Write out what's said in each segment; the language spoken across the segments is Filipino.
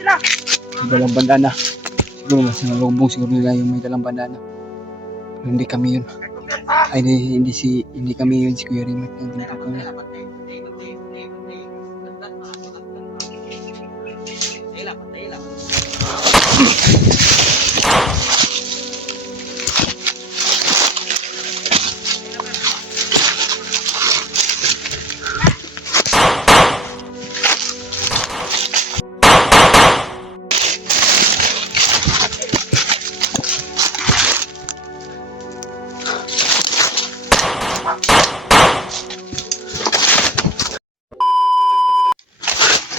May dalang bandana. Siguro nasa nalubong siguro nila yung may dalang bandana. Pero hindi kami yun. Ay, hindi kami yun, si Kuya Rimat yung tinutulak kami.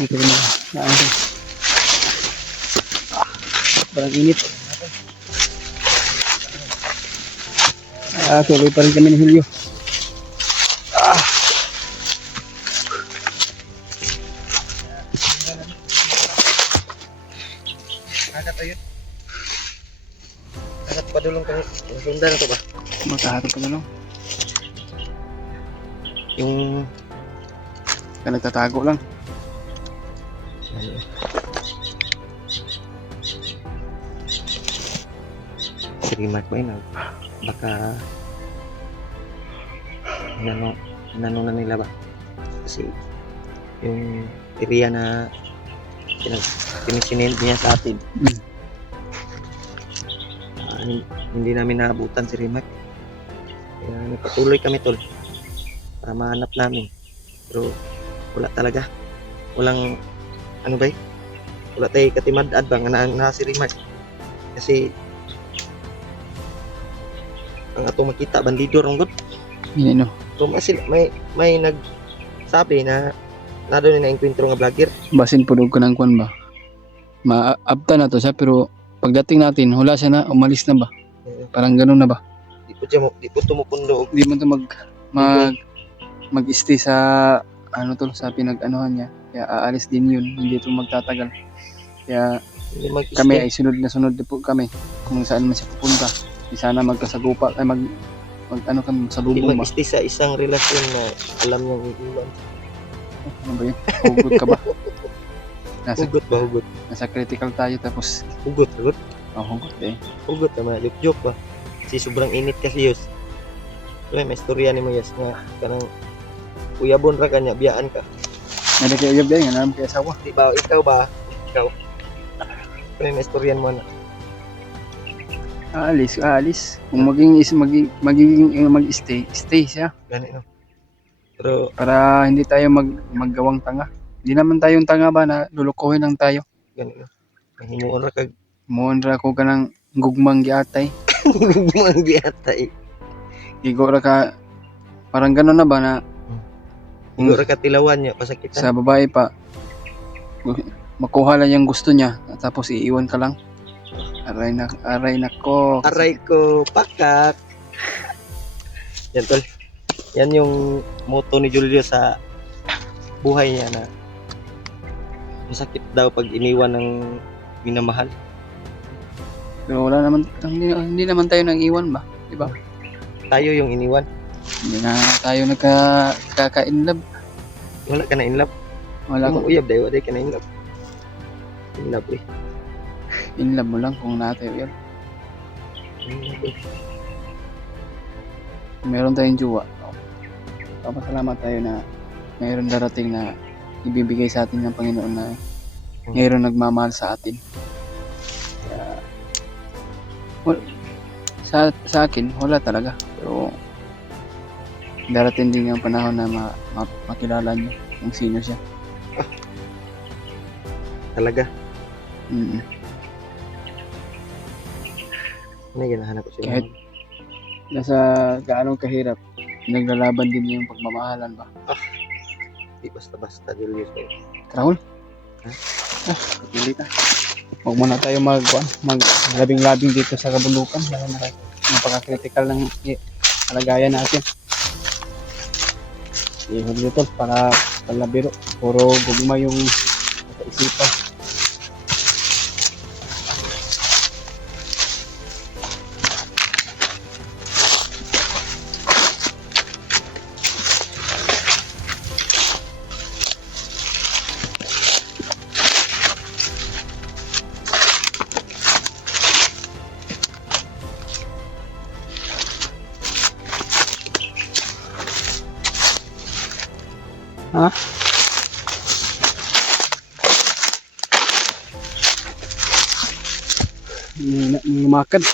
Hindi ko rin naan ko. Parang init. Tuloy pa rin kami ni Julio. Nakatayo. Nakatpadulong kami. Sunda na to ba? Magkahato pa na lang. Yung Nagtatago lang. si Rimark ba yun? Baka inano na nila ba? Kasi yung area na pinisinend niya sa atin, hindi namin naabutan si Rimark. Kaya nagpatuloy kami tol para mahanap namin, pero wala talaga, walang ano ba, wala tayo katimad-ad ba nga na si Rimark. Kasi ang atong makita bandido rong gud. Yun, no? So may nagsabi na doon na enkwentro nga vlogger. Basin po ko ng kwan ba? Maabta na to siya pero pagdating natin, hula siya na, umalis na ba? Parang ganun na ba? Di po tumupundo. Hindi mo to mag-stay sa ano to, sa pinag-anuhan niya. Kaya aalis din yun, hindi ito magtatagal. Kaya kami ay sunod na po kami kung saan man siya pupunta. Di sana magkasagupa ay mag ano kami sa Hindi lubong ba? mag-stay sa isang relasyon na alam niyang iiwan. Ano ba yun? Hugot ka ba? Hugot ba? Hugot? Nasa critical tayo tapos Hugot? hugot eh. Hugot naman. Joke ba? Kasi sobrang init kasi yus. May istorya ni mo yus nga kanang uyabon ra kanya, biyaan ka. Nada kayo uyab dahil nga naman kaya asawa. Di ba? Ikaw ba? Ikaw? May istoryan mo na. Aalis. Kung mag-stay siya. Gani no. Pero Para hindi tayo maggawang tanga. Hindi naman tayong tanga ba na lulukuhin lang tayo. gani no. Himuon ra kag Muon ra ko ka ng gugmang giatay. gugmang giatay. Igo ra ka, parang gano'n na ba na Igo ra ka tilawan niya pasakitan. sa babae pa makuha lang yung gusto niya tapos iiwan ka lang. Aray nako. Aray ko, pakak. Yan tol. Yan yung motto ni Julio sa buhay niya na masakit daw pag iniwan ng minamahal. Pero wala naman, hindi naman tayo nang iwan ba? Di ba? Tayo yung iniwan. Hindi na tayo nagkaka-inlove. Wala ka na in love. Wala ko. Uyab dayo, wala ka na in love. In love eh. Inlove mo lang kung natayo yan. In love eh. Meron tayong jowa. Papasalamat tayo na mayroon darating na ibibigay sa atin ng Panginoon na mayroon nagmamahal sa atin. Kaya, sa akin, wala talaga. Pero darating din yung panahon na makilala niyo kung sino siya. Talaga. Mm-mm. Ano yung hinahanap ko siya? Kahit nasa gaano kahirap, naglalaban din yung pagmamahalan ba? Di basta-basta Julius. Rahul? Pili ka. Huwag muna tayo maglabing-labing dito sa kabundukan. Napaka-critical ng kalagayan natin. Ihog dito para palabiro. Puro gugma yung kaisipan. Makad.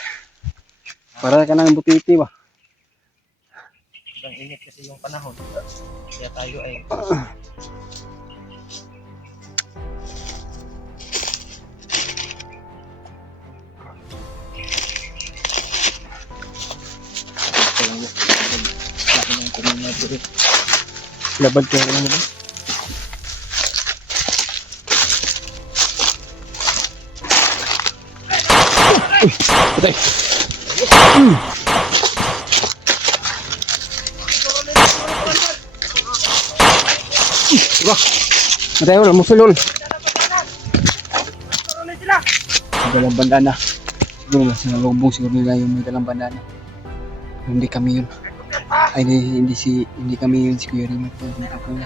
Para ka ng butiti ba? Ang init kasi yung panahon. Kaya tayo ay Labad ka lang ba? Patay. Wah, matay ulo, musulol. Dalang bandana. Siguro na sinalubong siguro nila yung may dalang bandana. Hindi kami yun. Ay, hindi kami yun si Kuya Remat. Hindi ako yun.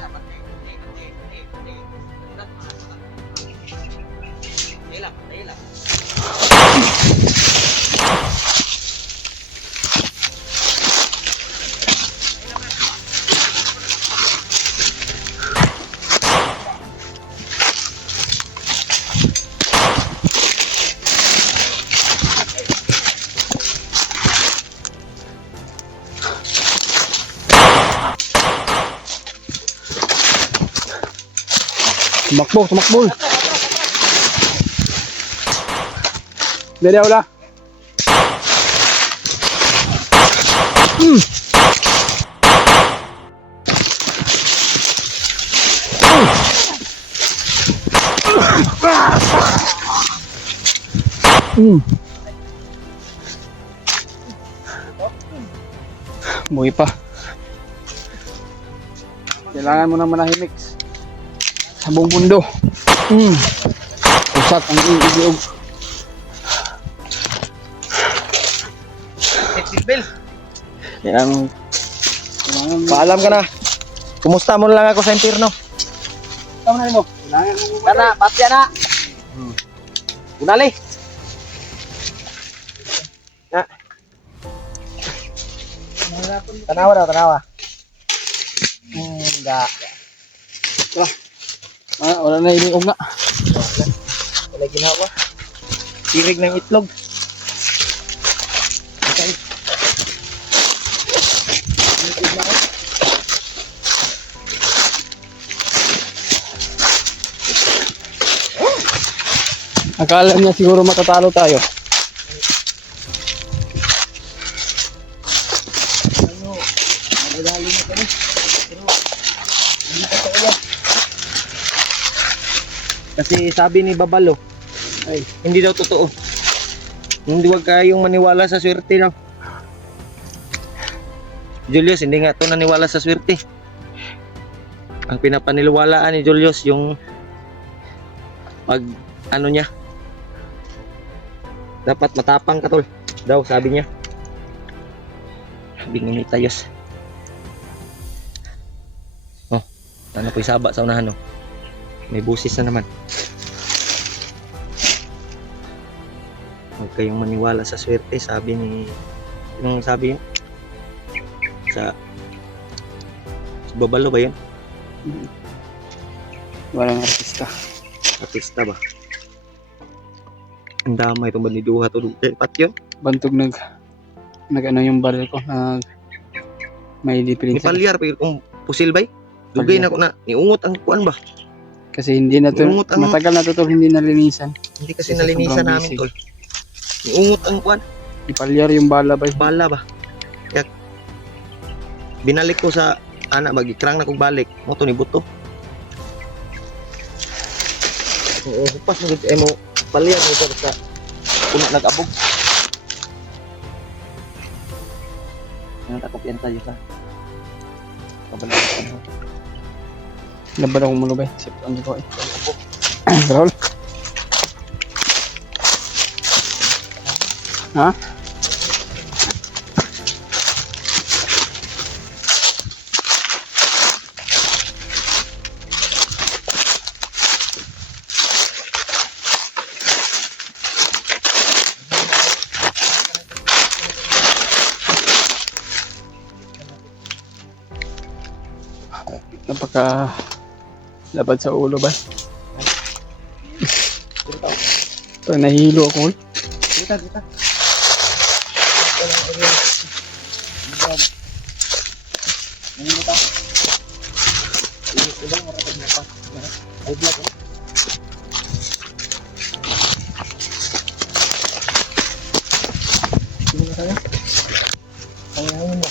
Tumakbo. Dari wala. Buhay pa. Kailangan mo ng manahimik sa buong mundo. Usat ang iiog. Kailangan paalam ka na. Kumusta mo lang ako sa impyerno? Tama na mo. Kana, patya na. Unali. Na. Tanawa daw, tanawa. Enggak. Wala na iliog na. Wala ginawa. Tirig ng itlog. Okay. Akala niya siguro matatalo tayo. Madali na kami. Pero hindi pa kaya. Kasi sabi ni Babalo, ay hindi daw totoo. Hindi, wag kayong maniwala sa swerte daw. Julius, hindi nga to naniwala sa swerte. Ang pinapaniniwalaan ni Julius yung pag ano niya, dapat matapang ka tol daw, sabi niya. Bingin ni Tayos. Oh, ano po isaba sa unahan, no? May busis na naman. Huwag kayong maniwala sa swerte, sabi ni, yung sabi sa Babalo ba yun? Walang artista. Artista ba? Ang damay itong baniduha to. Pat yun? Bantog nag ano yung baril ko, may diferensya. Ni palyar pa kung pusil bay. Dugay na ko na niungot ang kuan ba? Kasi hindi na to, matagal na to hindi nalinisan. Hindi kasi nalinisan namin tol. Niungot ang kuan. Ipalyar yung bala ba? Bala ba? Kaya binalik ko sa anak bagi krang na kog balik. Mo to ni buto. Oo, pas mo gid mo palyar mo sa una nag-abog. Nakakopyan tayo sa kabalik ko. Laban akong mulubay. Sip ang ko eh. Raul. Ha? Napaka labad sa ulo ba? Ito, nahihilo ako. dito, dito. Ito lang, ito lang. Nahilo ka. Ito lang, maratag na pa. Ay, vlog eh. Sino na tayo? Pangyayang mo.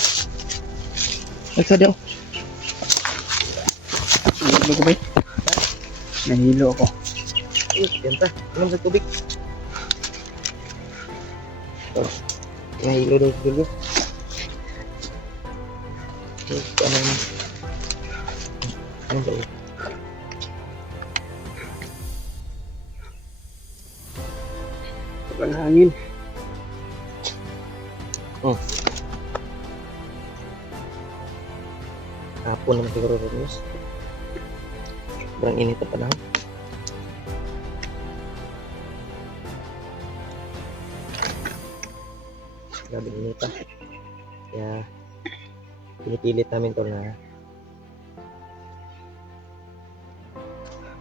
Nagsa daw. Nahilo ko ba? Nahilo ako. Yan pa. Inom sa tubig. Ito. Nahilo daw sa dulo. Ano ba? Ano ba? Walang hangin. Hapon naman siguro Ramos. Sobrang init na panahon. Grabe init pa. Kaya pinipilit namin to na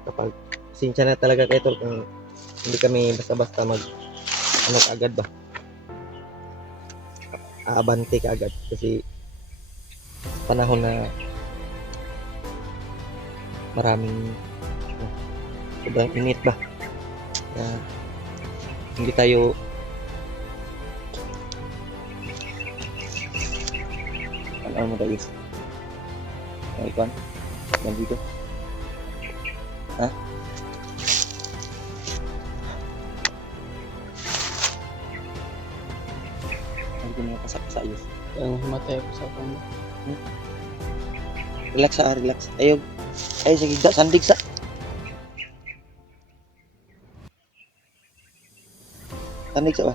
kapag sinsya na talaga kayo tol kung hindi kami basta-basta mag ano kaagad ba aabante kaagad kasi panahon na maraming sobrang init ba kaya hindi tayo ano mo tayo ay kan nandito ha hindi mo kasap-sa ayos. Ang matay ako sa kanya. Relax sa relax. Ayaw. Ay sige da sandig sa. Sandig sa ba?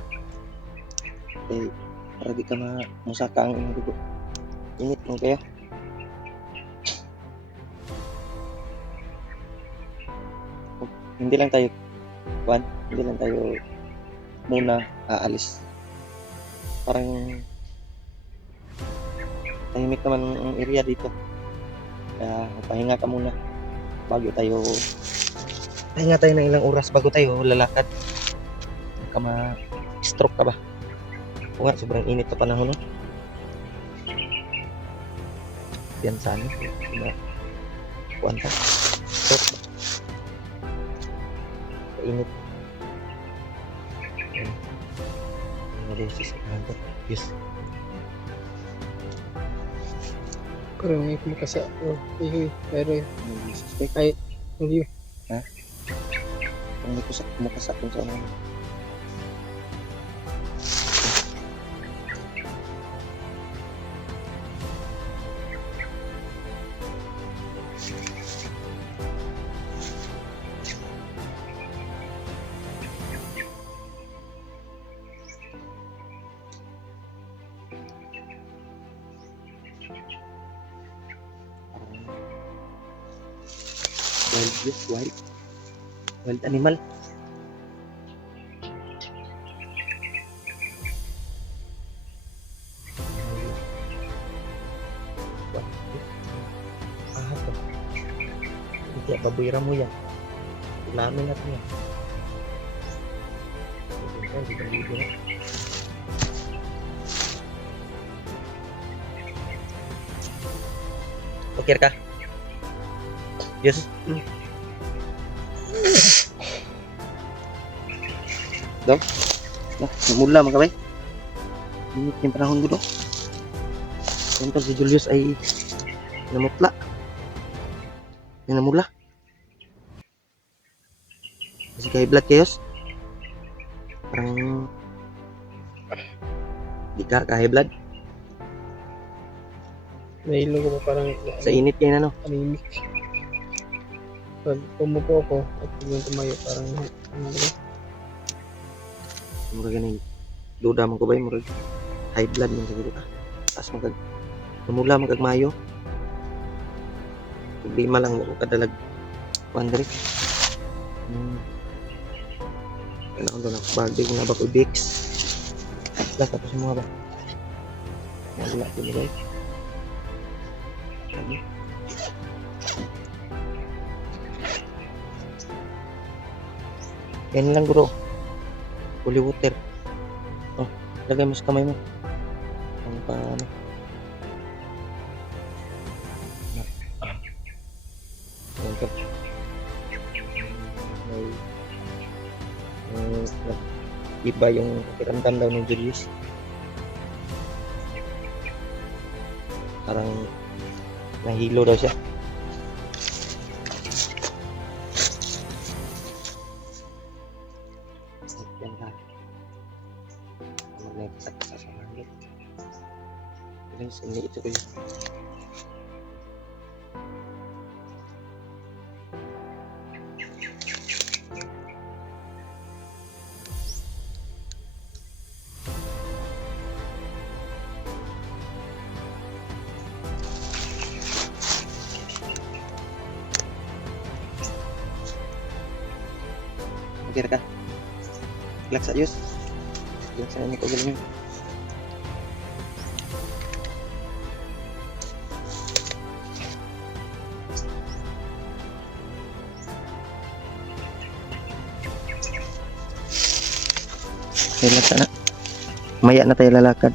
Eh para di ka musaka ang dugo. Init mo kayo. Hindi lang tayo hindi lang tayo muna aalis. Parang tahimik naman ang area dito. Kaya pahinga ka muna bago tayo pahinga tayo ng ilang oras bago tayo lalakad. Baka ma-stroke ka ba? O nga, sobrang init na panahon no? Yan sana. Kuwanta. Stroke ba? Init. Yan. Analysis. Yes. Pero may kumakasa. Oh, pero Suspect. ay, hindi. Kung kumakasak kung saan ano. Wild animal. Ahas ba? Hindi, babuira mo yan. Ulamin natin yan. Hindi ka libo na. Okay ka? Yes. Dong? Nah, namula mga kabay. Init yung panahon ko, dong. Siyempre si Julius ay namutla. Yan namula. Kasi kay blood chaos. Parang di ka high blood. Nahilo ko pa parang Sa init kayo na no. anemic. Pag pumupo ako at yung tumayo parang ano ba? Murag ganing duda man ko ba murag high blood man siguro ka. Tapos magag namula magagmayo. Problema lang mo kadalag wandering. Ano ko na bagay nga ba ko Bix. Last tapos mo ba? Wala ko nilay. Yan lang bro. Holy water. Lagay mo sa kamay mo. Ang pa ano. Yan ka. Iba yung pakiramdam daw ng Julius. Parang nahilo daw siya. Yan ka. Mag-nagsak sa langit. Ilang sini ito ko yun. Kira ka. Relax ayos. Relax na ni ko galing. Relax na. Maya na tayo lalakad.